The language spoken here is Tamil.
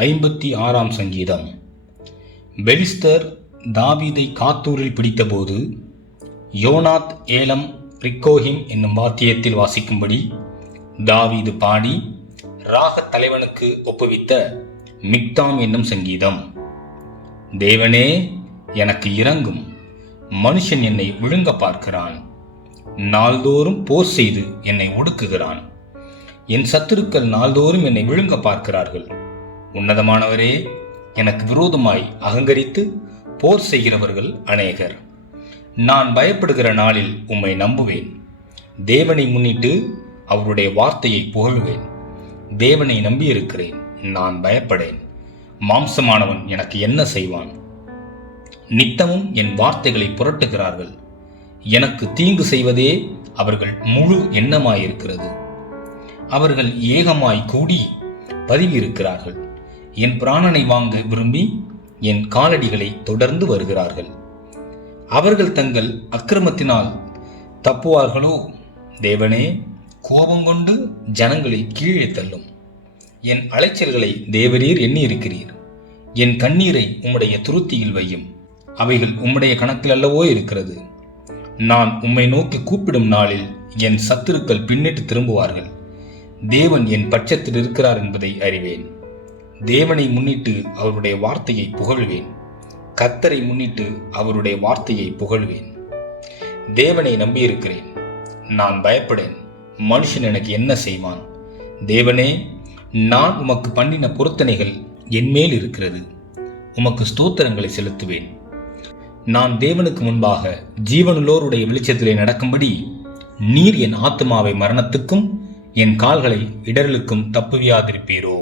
56 சங்கீதம். பெலிஸ்தர் தாவீதை காத்தூரில் பிடித்தபோது யோனாத் ஏலம் ரிக்கோஹிம் என்னும் வாத்தியத்தில் வாசிக்கும்படி தாவீது பாடி ராகத் தலைவனுக்கு ஒப்புவித்த மிக்தாம் என்னும் சங்கீதம். தேவனே, எனக்கு இரங்கும். மனுஷன் என்னை விழுங்க பார்க்கிறான். நாள்தோறும் போர் செய்து என்னை ஒடுக்குகிறான். என் சத்துருக்கள் நாள்தோறும் என்னை விழுங்க பார்க்கிறார்கள். உன்னதமானவரே, எனக்கு விரோதமாய் அகங்கரித்து போர் செய்கிறவர்கள் அநேகர். நான் பயப்படுகிற நாளில் உம்மை நம்புவேன். தேவனை முன்னிட்டு அவருடைய வார்த்தையை புகழுவேன். தேவனை நம்பியிருக்கிறேன், நான் பயப்படேன். மாம்சமானவன் எனக்கு என்ன செய்வான்? நித்தமும் என் வார்த்தைகளை புரட்டுகிறார்கள். எனக்கு தீங்கு செய்வதே அவர்கள் முழு எண்ணமாயிருக்கிறது. அவர்கள் ஏகமாய் கூடி பதுங்கியிருக்கிறார்கள். என் பிராணனை வாங்க விரும்பி என் காலடிகளை தொடர்ந்து வருகிறார்கள். அவர்கள் தங்கள் அக்கிரமத்தினால் தப்புவார்களோ? தேவனே, கோபங்கொண்டு ஜனங்களை கீழே தள்ளும். என் அலைச்சல்களை தேவரீர் எண்ணியிருக்கிறீர். என் கண்ணீரை உம்முடைய துருத்தியில் வையும். அவைகள் உம்முடைய கணக்கில் அல்லவோ இருக்கிறது. நான் உம்மை நோக்கி கூப்பிடும் நாளில் என் சத்துருக்கள் பின்னிட்டு திரும்புவார்கள். தேவன் என் பட்சத்தில் இருக்கிறார் என்பதை அறிவேன். தேவனை முன்னிட்டு அவருடைய வார்த்தையை புகழ்வேன். கர்த்தரை முன்னிட்டு அவருடைய வார்த்தையை புகழ்வேன். தேவனை நம்பியிருக்கிறேன், நான் பயப்படேன். மனுஷன் எனக்கு என்ன செய்வான்? தேவனே, நான் உமக்கு பண்ணின பொருத்தனைகள் என்மேல் இருக்கிறது. உமக்கு ஸ்தோத்திரங்களை செலுத்துவேன். நான் தேவனுக்கு முன்பாக ஜீவனுள்ளோருடைய வெளிச்சத்திலே நடக்கும்படி நீர் என் ஆத்துமாவை மரணத்துக்கும் என் கால்களை இடரலுக்கும் தப்புவியாதிருப்பீரோ?